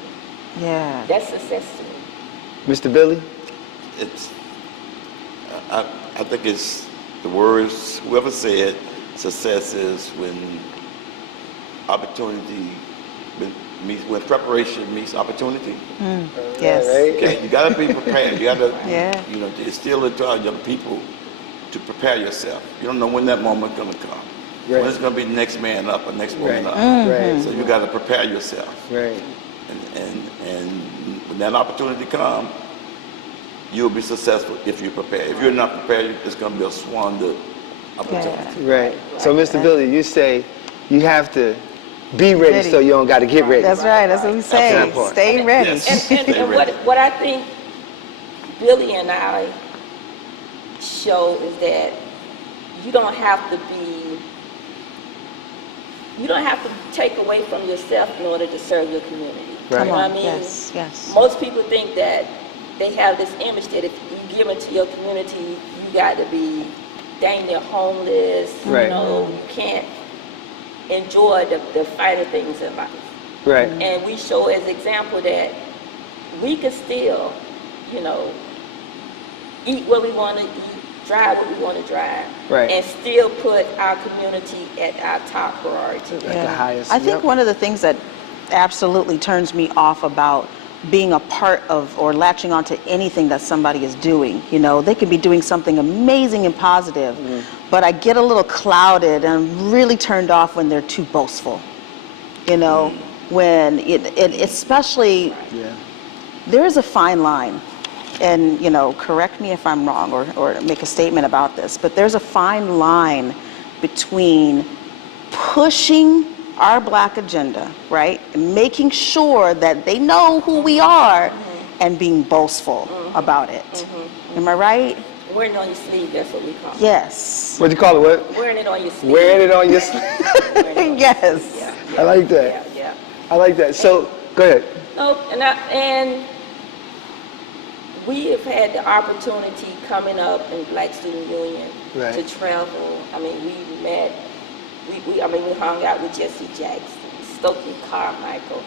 Yeah. That's success to me. Mr. Billy? I think it's the words, whoever said success is when opportunity, when preparation meets opportunity. Yes. Okay, you gotta be prepared. You gotta, Yeah. you know, instill into our young people to prepare yourself. You don't know when that moment's gonna come. Right. When it's gonna be the next man up or next woman up. Right. So you gotta prepare yourself. Right. And when that opportunity comes, you'll be successful if you prepare. If you're not prepared, it's gonna be a squandered opportunity. Right. So, Mr. Billy, you say you have to be ready so you don't got to get ready. That's right. That's what we say. Stay ready. And what I think Billy and I show is that you don't have to take away from yourself in order to serve your community. Right. You know what I mean? Yes, yes. Most people think that they have this image that if you give into your community, you got to be dang near homeless. Right. You know, you can't enjoy the finer things in life. Right. And we show as example that we can still, you know, eat what we want to eat, drive what we want to drive, Right. and still put our community at our top priority. At the highest. I think one of the things that absolutely turns me off about being a part of or latching onto anything that somebody is doing, you know, they could be doing something amazing and positive, but I get a little clouded and I'm really turned off when they're too boastful, you know, when it especially, there is a fine line, and, you know, correct me if I'm wrong or make a statement about this, but there's a fine line between pushing our Black agenda, right? And making sure that they know who we are and being boastful about it. Am I right? Wearing it on your sleeve, that's what we call it. Yes. What do you call it? What? Wearing it on your sleeve. Wearing it on your sleeve. Yes. I like that. Yeah. I like that. So, go ahead. No, and we have had the opportunity coming up in Black Student Union to travel. I mean, we met. We hung out with Jesse Jackson, Stokely Carmichael.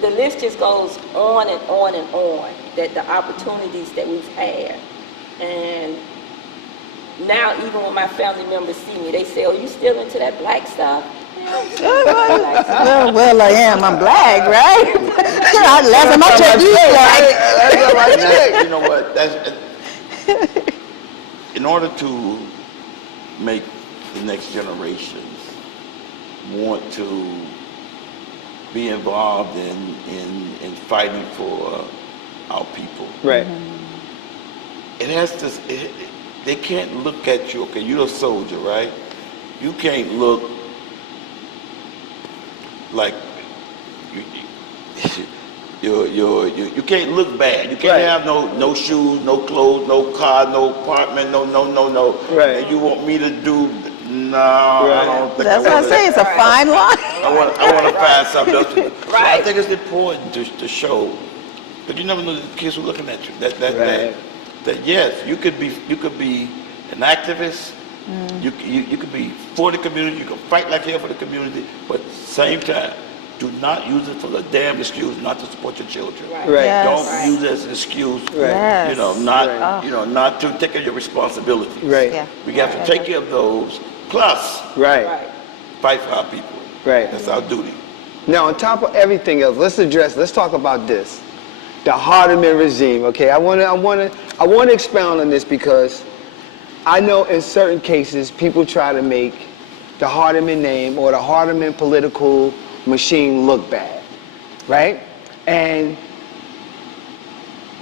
The list just goes on and on and on, that the opportunities that we've had. And now even when my family members see me, they say, "Oh, you still into that Black stuff?" Well, I am. I'm Black, right? Last time I checked, you Black. You know what? In order to make the next generations want to be involved in fighting for our people. Right. It has to. They can't look at you. Okay, you're a soldier, right? You can't look like you can't look bad. You can't have no shoes, no clothes, no car, no apartment, no. Right. And you want me to do? No, I don't think. That's what I say. It's a fine line. I want to find something else to do. So I think it's important to show, but you never know the kids who are looking at you. That yes, you could be an activist. You could be for the community. You can fight like hell for the community, but at the same time, do not use it for the damn excuse not to support your children. Right. Yes. Don't use it as an excuse. Right. You know, not to take care of your responsibilities. Right. Yeah. We have to take care of those. Plus, fight for our people. Right. That's our duty. Now, on top of everything else, let's talk about this, the Hardeman regime. Okay, I want to expound on this because I know in certain cases people try to make the Hardeman name or the Hardeman political machine look bad, right? And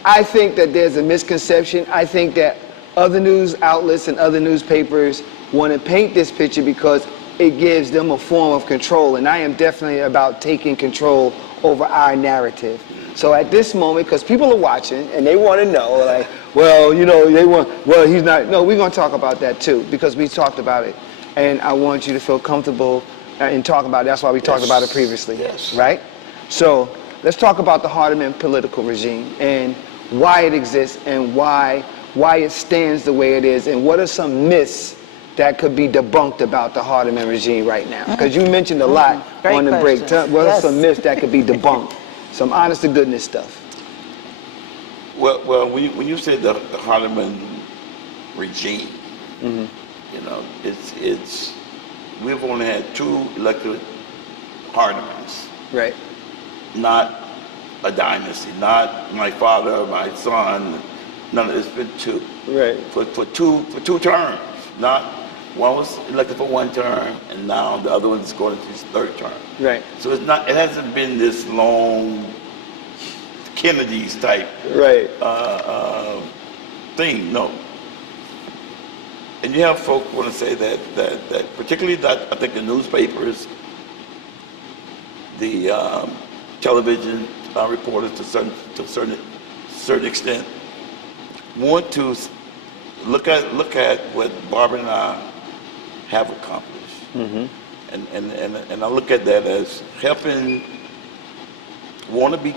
I think that there's a misconception. I think that other news outlets and other newspapers want to paint this picture because it gives them a form of control, and I am definitely about taking control over our narrative. So at this moment, because people are watching and they want to know, like, well, you know, he's not. No, we're going to talk about that too because we talked about it, and I want you to feel comfortable in talking about it. That's why we talked about it previously, right? So let's talk about the Hardeman political regime and why it exists and why it stands the way it is, and what are some myths that could be debunked about the Hardeman regime right now? Because you mentioned a lot on the break. What are some myths that could be debunked? Some honest to goodness stuff. Well, when you say the Hardeman regime, you know, we've only had 2 elected Hardemans. Right. Not a dynasty, not my father, my son. None of it's been two. Right. For two terms. Not one was elected for one term, and now the other one's going into his third term. Right. So it's not. It hasn't been this long Kennedy's type. Right. Thing. No. And you have folk want to say that particularly that I think the newspapers, the television reporters to a certain extent want to look at what Barbara and I have accomplished, and I look at that as helping wannabe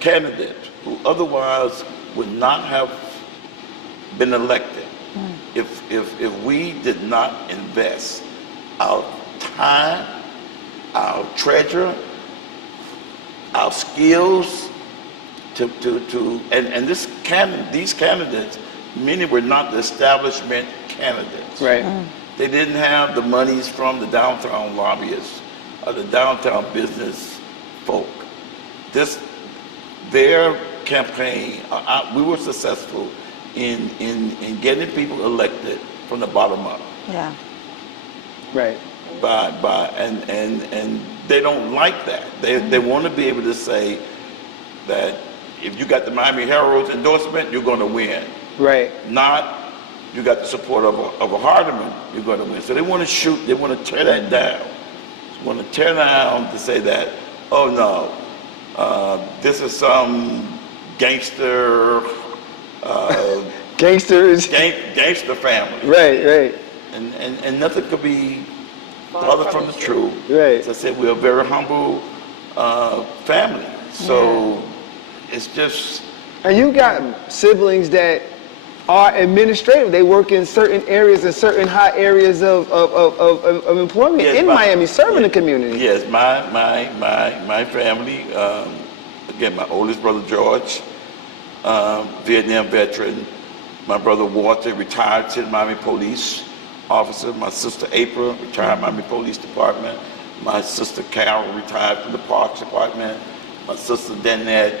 candidates who otherwise would not have been elected if we did not invest our time, our treasure, our skills and these candidates, many were not the establishment candidates. Right. They didn't have the monies from the downtown lobbyists or the downtown business folk. Their campaign, we were successful in getting people elected from the bottom up. Yeah. Right. And they don't like that. They want to be able to say that if you got the Miami Herald's endorsement, you're going to win. Right. Not you got the support of a Hardeman, you're going to win. So they want to tear that down. They want to tear down to say that, oh no, this is some gangster gangster family. Right. And nothing could be farther from the truth. Right. As I said, we're a very humble family. So it's just. And you got siblings that are administrative. They work in certain areas and certain high areas of employment in Miami, serving the community. Yes, my family. Again, my oldest brother George, Vietnam veteran. My brother Walter, retired to the Miami Police officer. My sister April, retired Miami Police Department. My sister Carol, retired from the Parks Department. My sister Danette,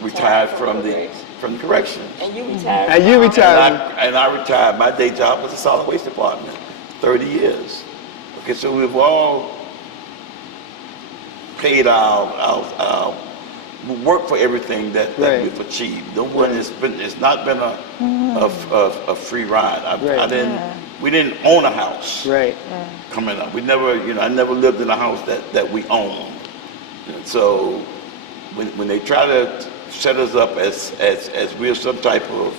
retired from the corrections. And you retired. And you retired. And I retired. My day job was the Solid Waste Department, 30 years. Okay, so we've all paid our work for everything that we've achieved. No one it's not been a free ride. We didn't own a house. Right. Coming up. We never, I never lived in a house that we owned. And so when they try to set us up as we're some type of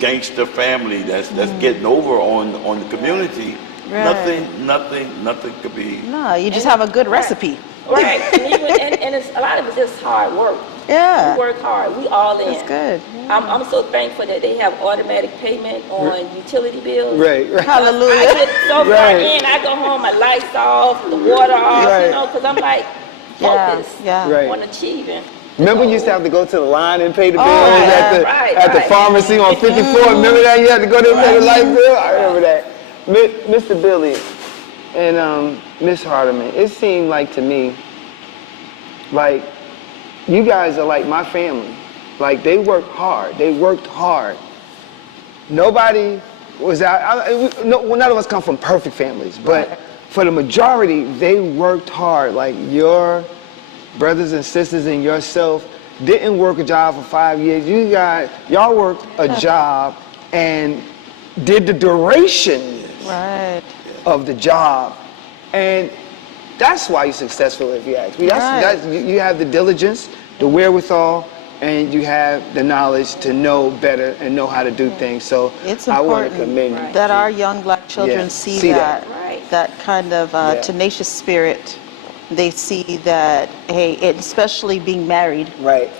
gangster family that's getting over on the community, nothing could be. No, you just have a good recipe. Right, and it's, a lot of it's just hard work. Yeah. We work hard. We all in. That's good. I'm so thankful that they have automatic payment on utility bills. Right. Hallelujah. I get so far in, I go home, my lights off, the water off, because I'm like focused on achieving. Remember, you used to have to go to the line and pay the bills at the pharmacy on 54. Remember that? You had to go there and pay the light bill? I remember that. Mr. Billy and Miss Hardeman, it seemed like to me, like you guys are like my family. Like they worked hard. They worked hard. Nobody was out. None of us come from perfect families, but for the majority, they worked hard. Like your brothers and sisters and yourself didn't work a job for 5 years. Y'all worked a job and did the duration of the job. And that's why you're successful, if you ask me. You have the diligence, the wherewithal, and you have the knowledge to know better and know how to do things. So it's I want to important commend you. that our young black children see that kind of tenacious spirit. They see that, hey, especially being married. Right.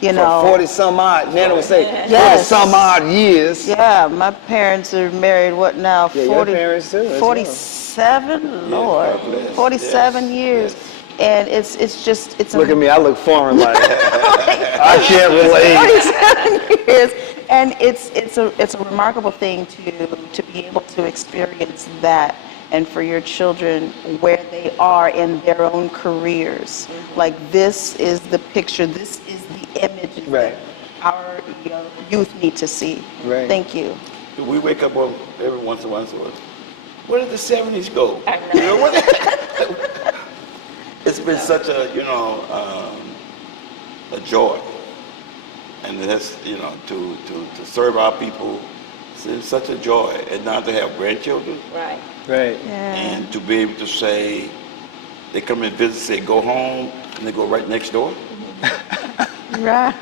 You know. 40 some odd, Nana would say 40 some odd years. Yeah, my parents are married, what now? Yeah, 40, your parents too. 47, Lord. 47 years. And it's look at me, I look foreign like that. I can't relate. 47 years. And it's a remarkable thing to be able to experience that and for your children where they are in their own careers. Like, this is the picture, this is the image that our youth need to see. Right. Thank you. We wake up every once in a while and say, where did the 70s go? You know what? It's been such a, a joy. And that's, to serve our people, it's such a joy. And now to have grandchildren. Right. Right. Yeah. And to be able to say, they come and visit, say, go home, and they go right next door. Right.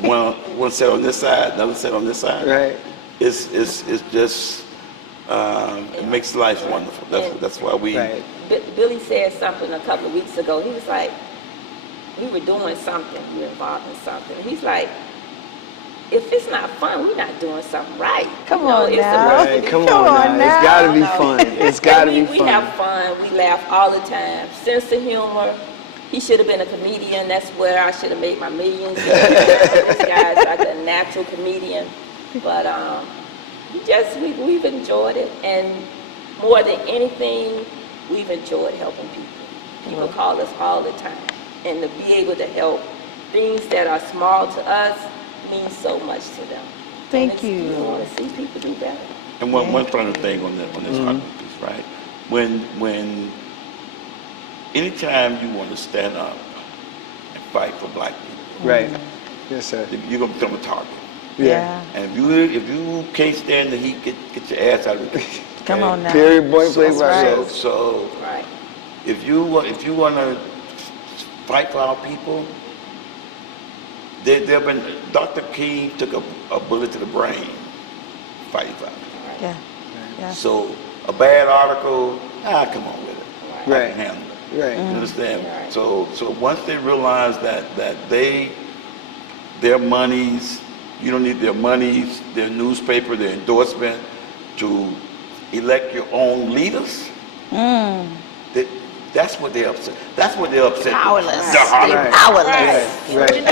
One set on this side, another set on this side. Right. It's just, it makes life wonderful. That's why we... Right. Billy said something a couple of weeks ago. He was like, we were doing something, we were involved in something. He's like, if it's not fun, we're not doing something right. Come on now. Right, come on now. It's gotta be fun. It's gotta be fun. We have fun, we laugh all the time. Sense of humor. He should have been a comedian. That's where I should have made my millions. This guy's like a natural comedian. But we've enjoyed it. And more than anything, we've enjoyed helping people. People call us all the time. And to be able to help things that are small to us means so much to them. Thank you. You want to see people do better. And one final thing on this piece, right? When anytime you want to stand up and fight for black people, right? Yes, sir. You're gonna become a target. Yeah. And if you can't stand the heat, get your ass out of the heat. Come on now. Period. Point blank. Right. So if you want to fight for our people, there been Dr. King took a bullet to the brain, fighting for it. Yeah. Yeah. So a bad article, come on with it. Right. I can handle it. Right. You understand? Right. So once they realize that their monies, you don't need their monies, their newspaper, their endorsement to elect your own leaders. That's what they're upset. That's what they're upset. Powerless. They're powerless. Right.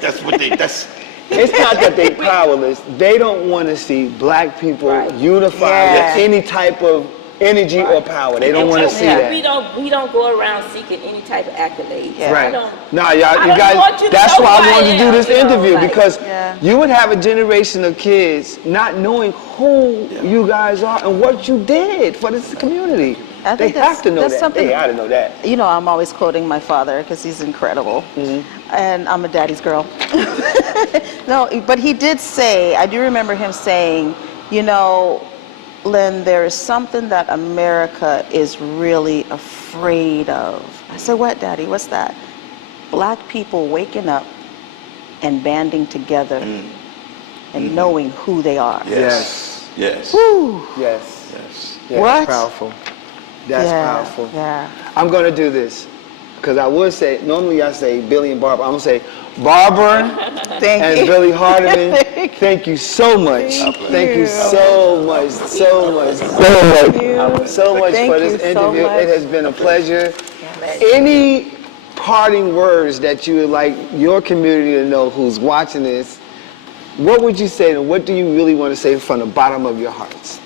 That's what they. It's not that they're powerless. They don't want to see black people unified with any type of energy or power. They don't want to see that. We don't go around seeking any type of accolades. Yeah. Right. No, you guys. That's why I wanted to do this interview, because you would have a generation of kids not knowing who you guys are and what you did for this community. They have to know that. They got to know that. You know, I'm always quoting my father because he's incredible. And I'm a daddy's girl. No, but he did say, I do remember him saying, Lynn, there is something that America is really afraid of. I said, what, Daddy? What's that? Black people waking up and banding together and knowing who they are. Yes. Yes. Woo. Yes. Yes. What? That's powerful. That's powerful. Yeah. I'm going to do this because I would say, normally I say Billy and Barbara. I'm going to say Barbara and Billy Hardiman, thank you so much. Thank you so much for this interview. It has been a pleasure. Any parting words that you would like your community to know who's watching this, what would you say and what do you really want to say from the bottom of your hearts?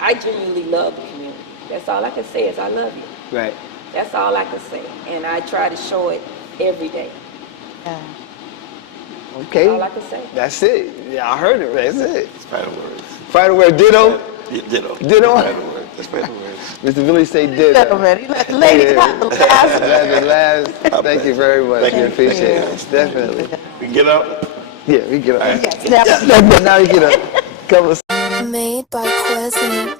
I genuinely love the community. That's all I can say is I love you. Right. That's all I can say. And I try to show it every day. Yeah. Okay. That's all I can say. That's it. Yeah, I heard it. That's it. It's final words. Final word. Ditto? Ditto. Ditto? Final word. That's final words. Mr. Billy say ditto. Let the lady have the last. Thank you very much. We appreciate it. Definitely. We can get up? Yeah, we get up. Yes. Now we get up. Come on. Made by Quezzy.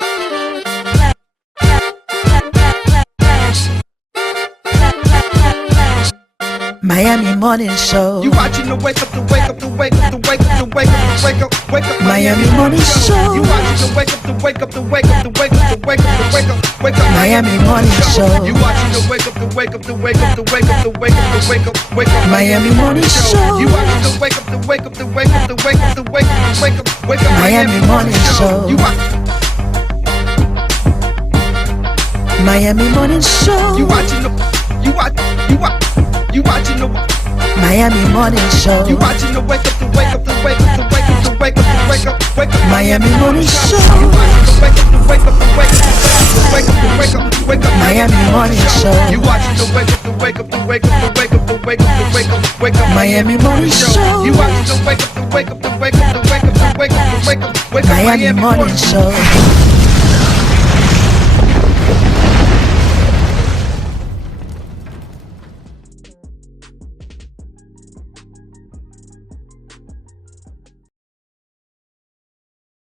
Miami Morning Show. You watching the wake up, the wake up, the wake up, the wake up, the wake up, the wake up, wake up. Miami Morning Show. You watching the wake up, the wake up, the wake up, the wake up, the wake up, the wake up, wake up. Miami Morning Show. You watching the wake up, the wake up, the wake up, the wake up, the wake up, the wake up, wake up. Miami Morning Show. You watching the wake up, the wake up, the wake up, the wake up, the wake up, the wake up, wake up. Miami Morning Show. You Miami Morning Show. You watching the Miami Morning Show. You watching the wake up, the wake up, the wake up, the wake up, the wake up, the wake up. wake up, wake up. Miami Morning Show. Wake up, wake up, wake up, wake up, wake up, wake up. Miami Morning Show. You watching the wake up, the wake up, the wake up, the wake up, the wake up, the wake up, wake up. Miami Morning Show. You watching the wake up, the wake up, the wake up, the wake up, the wake up, the wake up, wake up. Miami Morning Show.